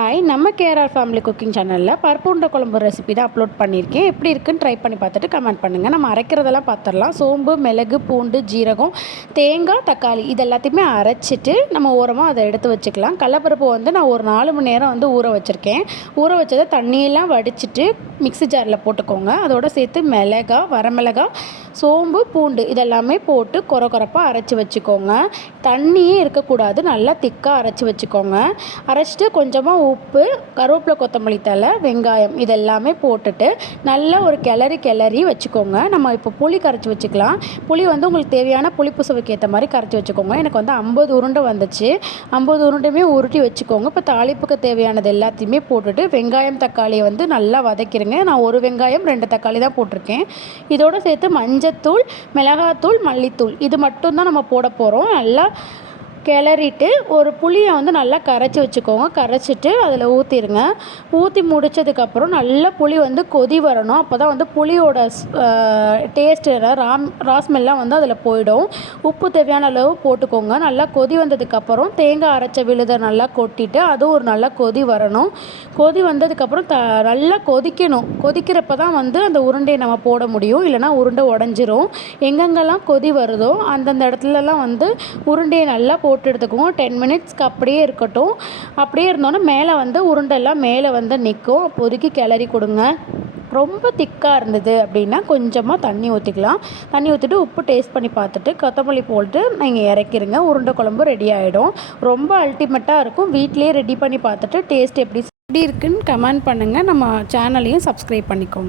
Hi, நம்ம KRR family cooking சேனலில் பருப்பு உருண்டை குழம்பு ரெசிபி தான் அப்லோட் பண்ணியிருக்கேன். எப்படி இருக்குன்னு ட்ரை பண்ணி பார்த்துட்டு கமெண்ட் பண்ணுங்கள். நம்ம அரைக்கிறதெல்லாம் பார்த்துடலாம். சோம்பு, மிளகு, பூண்டு, ஜீரகம், தேங்காய், தக்காளி இது எல்லாத்தையுமே அரைச்சிட்டு நம்ம ஓரமாக அதை எடுத்து வச்சுக்கலாம். கடலப்பருப்பு வந்து நான் ஒரு 4 மணி நேரம் வந்து ஊற வச்சுருக்கேன். ஊற வச்சதை தண்ணியெல்லாம் வடிச்சிட்டு மிக்ஸி ஜாரில் போட்டுக்கோங்க. அதோடு சேர்த்து மிளகாய், வரமிளகாய், சோம்பு, பூண்டு இதெல்லாமே போட்டு கொரப்பாக அரைச்சி வச்சுக்கோங்க. தண்ணியே இருக்கக்கூடாது, நல்லா திக்காக அரைச்சி வச்சுக்கோங்க. அரைச்சிட்டு கொஞ்சமாக உப்பு, கருவேப்பிலை, கொத்தமல்லி தழை, வெங்காயம் இதெல்லாமே போட்டுட்டு நல்லா ஒரு கிளறி வச்சுக்கோங்க. நம்ம இப்போ புளி கரைச்சி வச்சுக்கலாம். புளி வந்து உங்களுக்கு தேவையான புளிப்பு சுவைக்கு ஏற்ற மாதிரி கரைச்சி வச்சுக்கோங்க. எனக்கு வந்து 50 உருண்டை வந்துச்சு. 50 உருண்டையுமே உருட்டி வச்சுக்கோங்க. இப்போ தாளிப்புக்கு தேவையானது எல்லாத்தையுமே போட்டுட்டு வெங்காயம், தக்காளியை வந்து நல்லா வதக்கிடுங்க. நான் ஒரு வெங்காயம் 2 தக்காளி தான் போட்டிருக்கேன். இதோடு சேர்த்து மஞ்சத்தூள், மிளகாத்தூள், மல்லித்தூள் இது மட்டும்தான் நம்ம போட போகிறோம். நல்லா கிளறிட்டு ஒரு புளியை வந்து நல்லா கரைச்சி வச்சுக்கோங்க. கரைச்சிட்டு அதில் ஊற்றிடுங்க. ஊற்றி முடித்ததுக்கப்புறம் நல்லா புளி வந்து கொதி வரணும். அப்போ தான் வந்து புளியோட டேஸ்ட்டு ராஸ்மெல்லாம் வந்து அதில் போயிடும். உப்பு தேவையான அளவு போட்டுக்கோங்க. நல்லா கொதி வந்ததுக்கப்புறம் தேங்காய் அரைச்ச விழுதை நல்லா கொட்டிட்டு அதுவும் ஒரு நல்லா கொதி வரணும். கொதி வந்ததுக்கப்புறம் நல்லா கொதிக்கணும். கொதிக்கிறப்ப தான் வந்து அந்த உருண்டையை நம்ம போட முடியும், இல்லைனா உருண்டை உடஞ்சிரும். எங்கெங்கெல்லாம் கொதி வருதோ அந்தந்த இடத்துலலாம் வந்து உருண்டையை நல்லா போட்டு எடுத்துக்குவோம். 10 மினிட்ஸ்க்கு அப்படியே இருக்கட்டும். அப்படியே இருந்தோன்னா மேலே வந்து உருண்டெல்லாம் மேலே வந்து நிற்கும். அப்போதைக்கு கிளறி கொடுங்க. ரொம்ப திக்காக இருந்தது அப்படின்னா கொஞ்சமாக தண்ணி ஊற்றிக்கலாம். தண்ணி ஊற்றிட்டு உப்பு டேஸ்ட் பண்ணி பார்த்துட்டு கொத்தமல்லி போட்டு நீங்கள் இறக்கிருங்க. உருண்டை குழம்பு ரெடி ஆகிடும். ரொம்ப அல்டிமேட்டாக இருக்கும். வீட்டிலேயே ரெடி பண்ணி பார்த்துட்டு டேஸ்ட் எப்படி இருக்குன்னு கமெண்ட் பண்ணுங்கள். நம்ம சேனலையும் சப்ஸ்கிரைப் பண்ணிக்கோங்க.